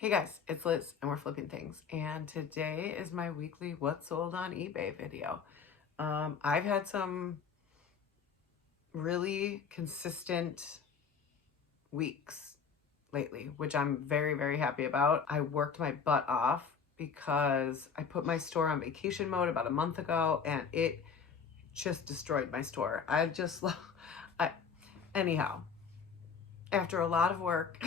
Hey guys, it's Liz and we're flipping things, and today is my weekly what sold on eBay video. I've had some really consistent weeks lately, which I'm very, very happy about. I worked my butt off because I put my store on vacation mode about a month ago and it just destroyed my store. Anyhow, after a lot of work,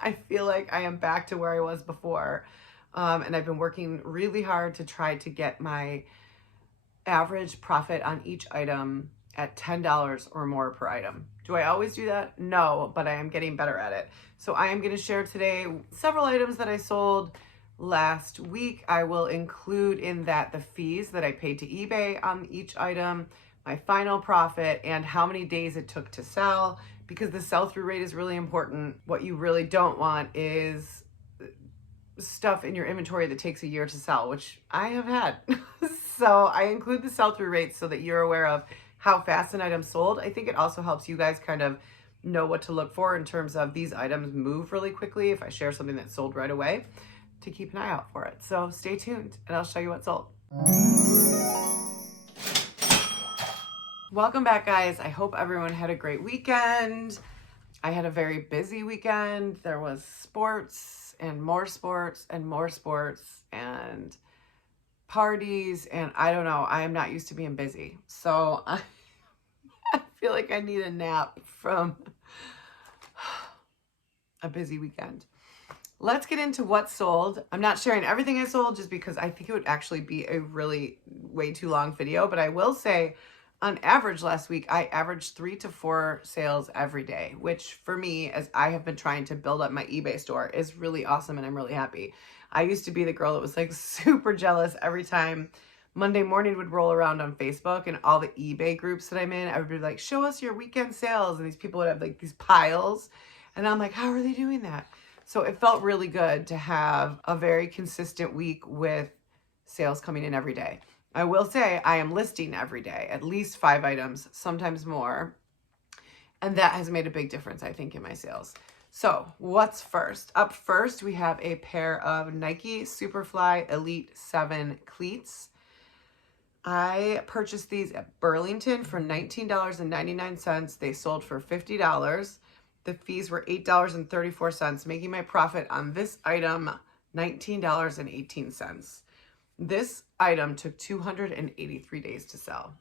I feel like I am back to where I was before. And I've been working really hard to try to get my average profit on each item at $10 or more per item. Do I always do that? No, but I am getting better at it. So I am going to share today several items that I sold last week. I will include in that the fees that I paid to eBay on each item, my final profit, and how many days it took to sell, because the sell-through rate is really important. What you really don't want is stuff in your inventory that takes a year to sell, which I have had. So I include the sell-through rates so that you're aware of how fast an item sold. I think it also helps you guys kind of know what to look for in terms of these items move really quickly. If I share something that sold right away, to keep an eye out for it. So stay tuned and I'll show you what sold. Welcome back, guys. I hope everyone had a great weekend. I had a very busy weekend. There was sports and more sports and more sports and parties, and I don't know. I am not used to being busy. So I feel like I need a nap from a busy weekend. Let's get into what sold. I'm not sharing everything I sold just because I think it would actually be a really way too long video, but I will say on average last week, I averaged 3 to 4 sales every day, which for me, as I have been trying to build up my eBay store, is really awesome and I'm really happy. I used to be the girl that was like super jealous every time Monday morning would roll around on Facebook and all the eBay groups that I'm in, I would be like, show us your weekend sales. And these people would have like these piles. And I'm like, how are they doing that? So it felt really good to have a very consistent week with sales coming in every day. I will say I am listing every day, at least 5 items, sometimes more. And that has made a big difference, I think, in my sales. So what's first? Up first, we have a pair of Nike Superfly Elite 7 cleats. I purchased these at Burlington for $19.99. They sold for $50. The fees were $8.34, making my profit on this item $19.18. This item took 283 days to sell.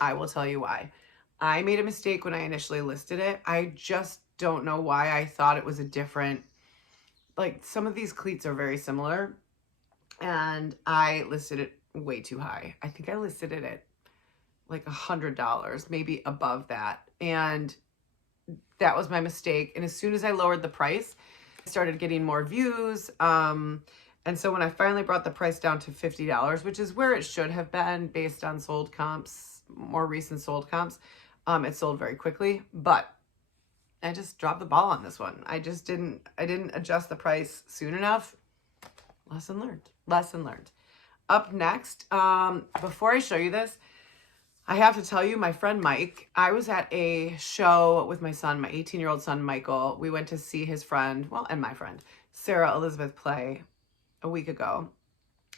I will tell you why. I made a mistake when I initially listed it. I just don't know why I thought it was a different, like some of these cleats are very similar, and I listed it way too high. I think I listed it at like $100, maybe above that. And that was my mistake. And as soon as I lowered the price, I started getting more views. And so when I finally brought the price down to $50, which is where it should have been based on sold comps, more recent sold comps, it sold very quickly. But I just dropped the ball on this one. I didn't adjust the price soon enough. Lesson learned. Lesson learned. Up next, before I show you this, I have to tell you, my friend Mike, I was at a show with my son, my 18-year-old son, Michael. We went to see his friend, well, and my friend, Sarah Elizabeth, play a week ago.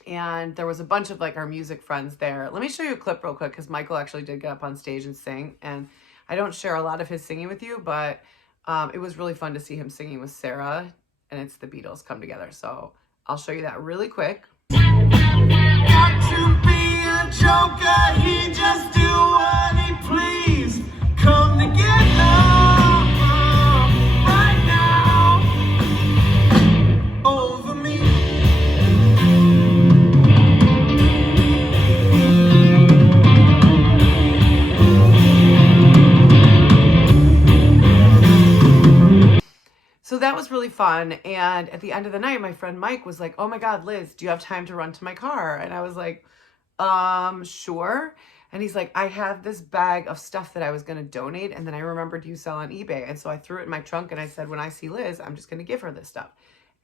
And there was a bunch of like our music friends there. Let me show you a clip real quick because Michael actually did get up on stage and sing. And I don't share a lot of his singing with you, but it was really fun to see him singing with Sarah. And it's the Beatles come together. So I'll show you that really quick. Got to be a joker, he just do what he please. Come together right now over me. So that was really fun. And at the end of the night, my friend Mike was like, oh my God, Liz, do you have time to run to my car? And I was like, sure. And he's like, I have this bag of stuff that I was going to donate. And then I remembered you sell on eBay. And so I threw it in my trunk and I said, when I see Liz, I'm just going to give her this stuff.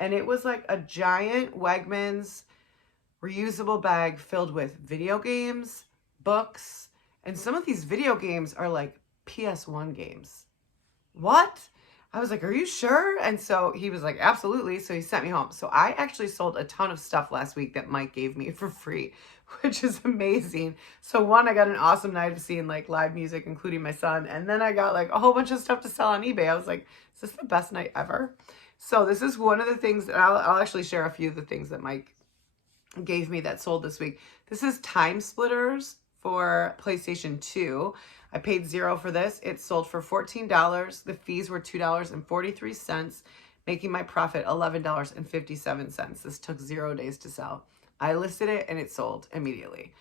And it was like a giant Wegmans reusable bag filled with video games, books. And some of these video games are like PS1 games. What? I was like, are you sure? And so he was like, absolutely. So he sent me home. So I actually sold a ton of stuff last week that Mike gave me for free, which is amazing. So one, I got an awesome night of seeing like live music, including my son. And then I got like a whole bunch of stuff to sell on eBay. I was like, is this the best night ever? So this is one of the things that I'll actually share a few of the things that Mike gave me that sold this week. This is Time Splitters for PlayStation 2. I paid $0 for this. It sold for $14. The fees were $2.43, making my profit $11.57. This took 0 days to sell. I listed it and it sold immediately.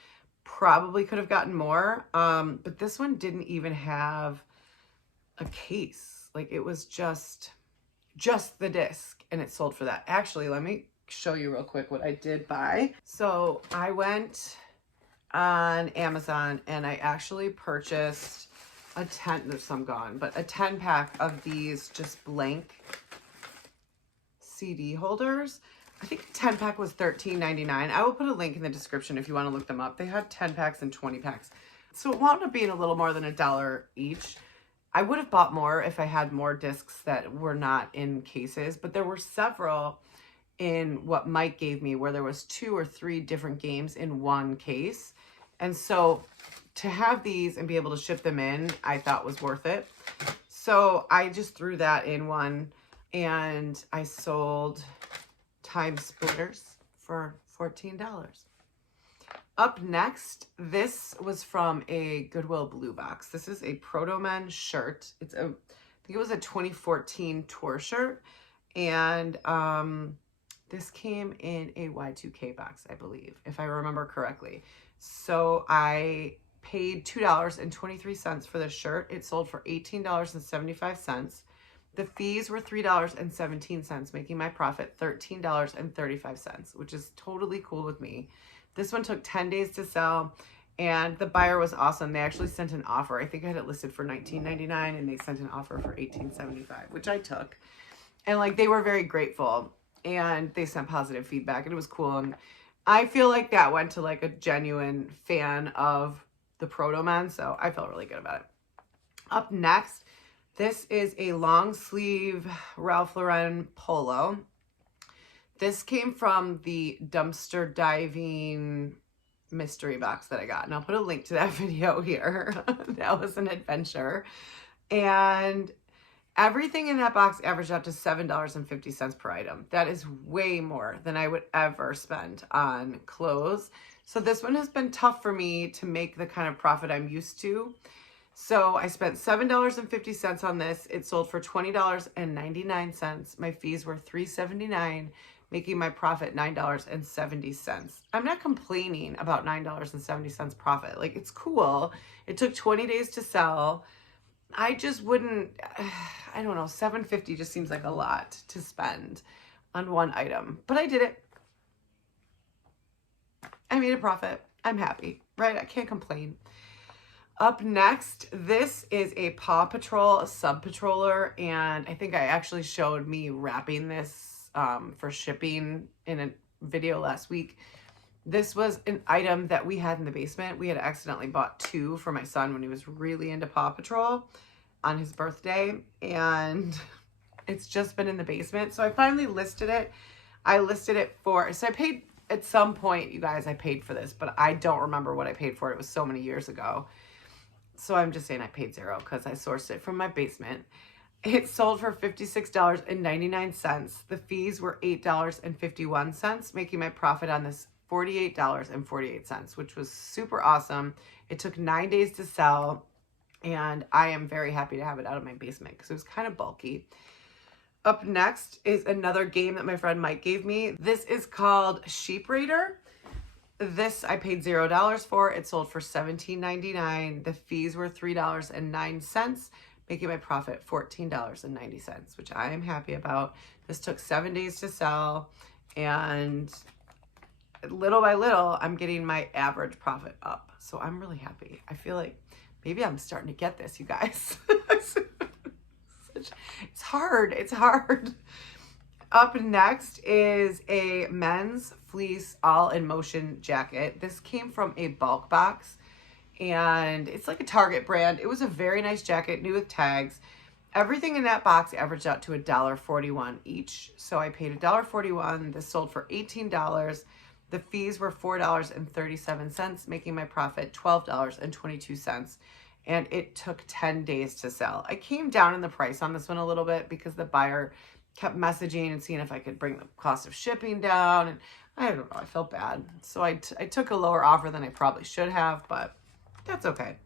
Probably could have gotten more, but this one didn't even have a case. Like it was just the disc, and it sold for that. Actually, let me show you real quick what I did buy. So I went on Amazon and I actually purchased a 10, there's some gone, but a 10 pack of these just blank CD holders. I think a 10 pack was $13.99. I will put a link in the description if you want to look them up. They had 10 packs and 20 packs. So it wound up being a little more than $1 each. I would have bought more if I had more discs that were not in cases, but there were several in what Mike gave me where there was 2 or 3 different games in one case. And so to have these and be able to ship them in, I thought was worth it. So I just threw that in one, and I sold Time Splitters for $14. Up next, this was from a Goodwill Blue Box. This is a Proto Men shirt. I think it was a 2014 tour shirt. And this came in a Y2K box, I believe, if I remember correctly. So I paid $2.23 for this shirt. It sold for $18.75. The fees were $3.17, making my profit $13.35, which is totally cool with me. This one took 10 days to sell, and the buyer was awesome. They actually sent an offer. I think I had it listed for $19.99, and they sent an offer for $18.75, which I took. And like, they were very grateful, and they sent positive feedback, and it was cool. And I feel like that went to like a genuine fan of the Proto Men, so I felt really good about it. Up next, this is a long sleeve Ralph Lauren polo. This came from the dumpster diving mystery box that I got, and I'll put a link to that video here. That was an adventure. And everything in that box averaged out to $7.50 per item. That is way more than I would ever spend on clothes. So this one has been tough for me to make the kind of profit I'm used to. So I spent $7.50 on this. It sold for $20.99. My fees were $3.79, making my profit $9.70. I'm not complaining about $9.70 profit. Like, it's cool. It took 20 days to sell. I just wouldn't, I don't know, $7.50 just seems like a lot to spend on one item. But I did it. I made a profit. I'm happy, right? I can't complain. Up next, this is a Paw Patrol Sub Patroller, and I think I actually showed me wrapping this for shipping in a video last week. This was an item that we had in the basement. We had accidentally bought 2 for my son when he was really into Paw Patrol on his birthday, and it's just been in the basement. So I finally listed it. I listed it for, so I paid, at some point, you guys, I paid for this, but I don't remember what I paid for it. It was so many years ago. So I'm just saying I paid $0 because I sourced it from my basement. It sold for $56.99. The fees were $8.51, making my profit on this $48.48, which was super awesome. It took 9 days to sell, and I am very happy to have it out of my basement because it was kind of bulky. Up next is another game that my friend Mike gave me. This is called Sheep Raider. This I paid $0 for. It sold for $17.99. The fees were $3.09, making my profit $14.90, which I am happy about. This took 7 days to sell, and little by little, I'm getting my average profit up. So I'm really happy. I feel like maybe I'm starting to get this, you guys. It's hard. It's hard. Up next is a men's fleece all in motion jacket. This came from a bulk box, and it's like a Target brand. It was a very nice jacket, new with tags. Everything in that box averaged out to $1.41 each. So I paid $1.41. This sold for $18. The fees were $4.37, making my profit $12.22. And it took 10 days to sell. I came down in the price on this one a little bit because the buyer kept messaging and seeing if I could bring the cost of shipping down. And I don't know, I felt bad. So I took a lower offer than I probably should have, but that's okay.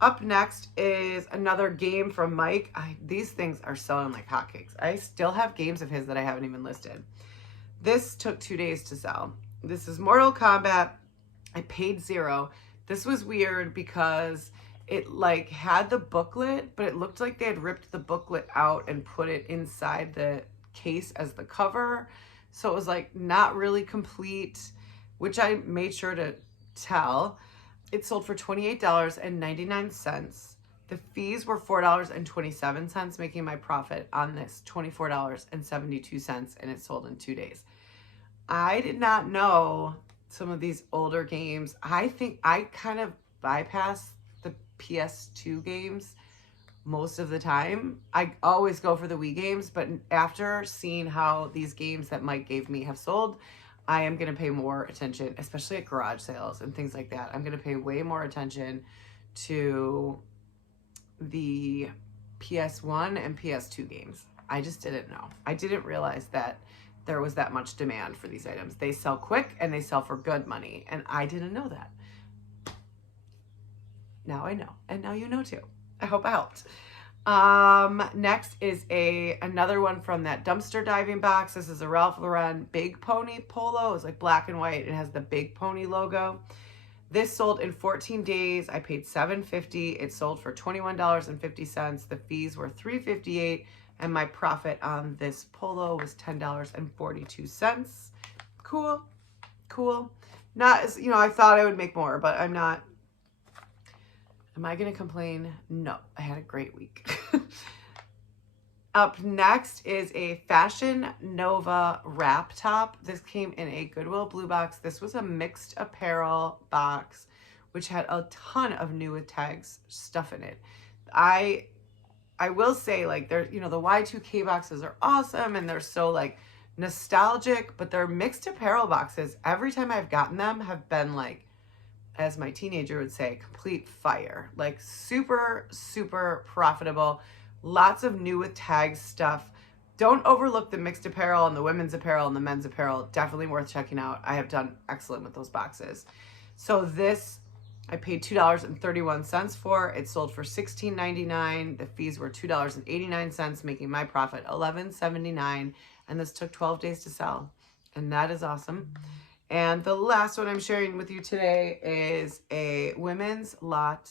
Up next is another game from Mike. These things are selling like hotcakes. I still have games of his that I haven't even listed. This took 2 days to sell. This is Mortal Kombat. I paid $0. This was weird because it like had the booklet, but it looked like they had ripped the booklet out and put it inside the case as the cover. So it was like not really complete, which I made sure to tell. It sold for $28.99. The fees were $4.27, making my profit on this $24.72, and it sold in 2 days. I did not know some of these older games. I think I kind of bypass the PS2 games most of the time. I always go for the Wii games, but after seeing how these games that Mike gave me have sold, I am going to pay more attention, especially at garage sales and things like that. I'm going to pay way more attention to the PS1 and PS2 games. I just didn't know. I didn't realize that there was that much demand for these items. They sell quick and they sell for good money, and I didn't know that. Now I know, and now you know too. I hope I helped. Next is another one from that dumpster diving box. This is a Ralph Lauren Big Pony Polo. It's like black and white. It has the Big Pony logo. This sold in 14 days. I paid $7.50. It sold for $21.50. The fees were $3.58, and my profit on this polo was $10.42. Cool, cool. Not as, I thought I would make more, but I'm not. Am I going to complain? No, I had a great week. Up next is a Fashion Nova wrap top. This came in a Goodwill blue box. This was a mixed apparel box, which had a ton of new with tags stuff in it. I will say, like, the Y2K boxes are awesome and they're so like nostalgic, but they're mixed apparel boxes. Every time I've gotten them have been like, as my teenager would say, complete fire. Like super, super profitable. Lots of new with tags stuff. Don't overlook the mixed apparel and the women's apparel and the men's apparel. Definitely worth checking out. I have done excellent with those boxes. So this, I paid $2.31 for. It sold for $16.99. The fees were $2.89, making my profit $11.79. And this took 12 days to sell. And that is awesome. And the last one I'm sharing with you today is a women's lot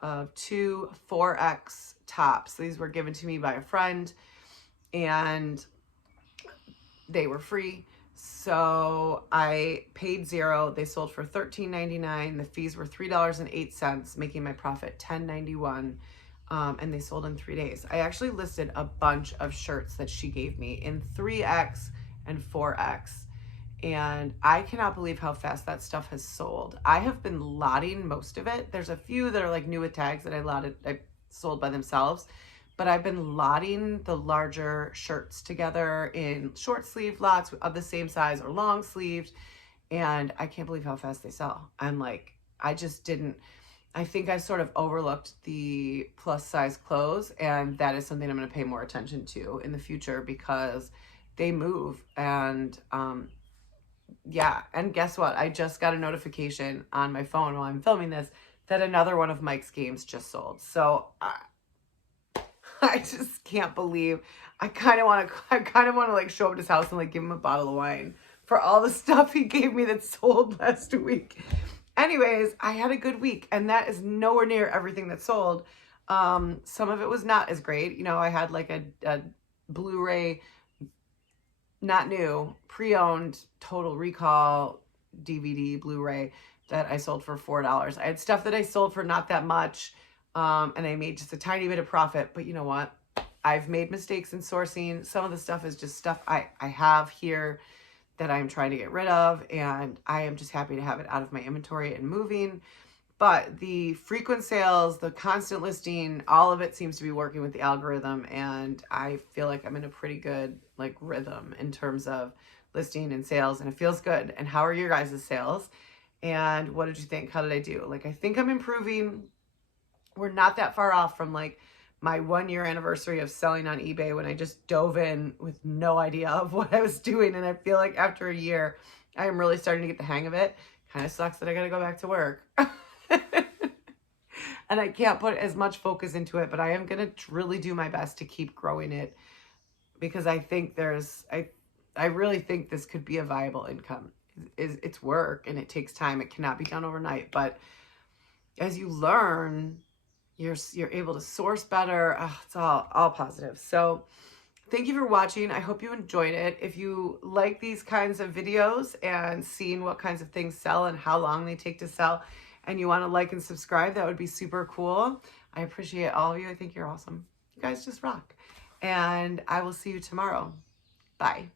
of 2 4X tops. These were given to me by a friend and they were free. So I paid $0. They sold for $13.99. The fees were $3.08, making my profit $10.91. And they sold in 3 days. I actually listed a bunch of shirts that she gave me in 3X and 4X. And I cannot believe how fast that stuff has sold. I have been lotting most of it. There's a few that are like new with tags that I sold by themselves, but I've been lotting the larger shirts together in short sleeve lots of the same size or long sleeved. And I can't believe how fast they sell. I'm like, I think I sort of overlooked the plus size clothes, and that is something I'm going to pay more attention to in the future because they move. And, yeah, and guess what? I just got a notification on my phone while I'm filming this that another one of Mike's games just sold. So I just can't believe. I kind of want to like show up at his house and like give him a bottle of wine for all the stuff he gave me that sold last week. Anyways, I had a good week, and that is nowhere near everything that sold. Some of it was not as great. I had like a Blu-ray, not new, pre-owned Total Recall DVD Blu-ray that I sold for $4. I had stuff that I sold for not that much, and I made just a tiny bit of profit. But you know what? I've made mistakes in sourcing. Some of the stuff is just stuff I have here that I'm trying to get rid of, and I am just happy to have it out of my inventory and moving. But the frequent sales, the constant listing, all of it seems to be working with the algorithm. And I feel like I'm in a pretty good like rhythm in terms of listing and sales, and it feels good. And how are your guys' sales? And what did you think? How did I do? Like, I think I'm improving. We're not that far off from like my 1-year anniversary of selling on eBay when I just dove in with no idea of what I was doing. And I feel like after a year, I am really starting to get the hang of it. Kind of sucks that I got to go back to work. And I can't put as much focus into it, but I am going to really do my best to keep growing it, because I think I really think this could be a viable income. It's work and it takes time. It cannot be done overnight, but as you learn, you're able to source better. Oh, it's all positive. So thank you for watching. I hope you enjoyed it. If you like these kinds of videos and seeing what kinds of things sell and how long they take to sell, and you want to like and subscribe, that would be super cool. I appreciate all of you. I think you're awesome. You guys just rock. And I will see you tomorrow. Bye.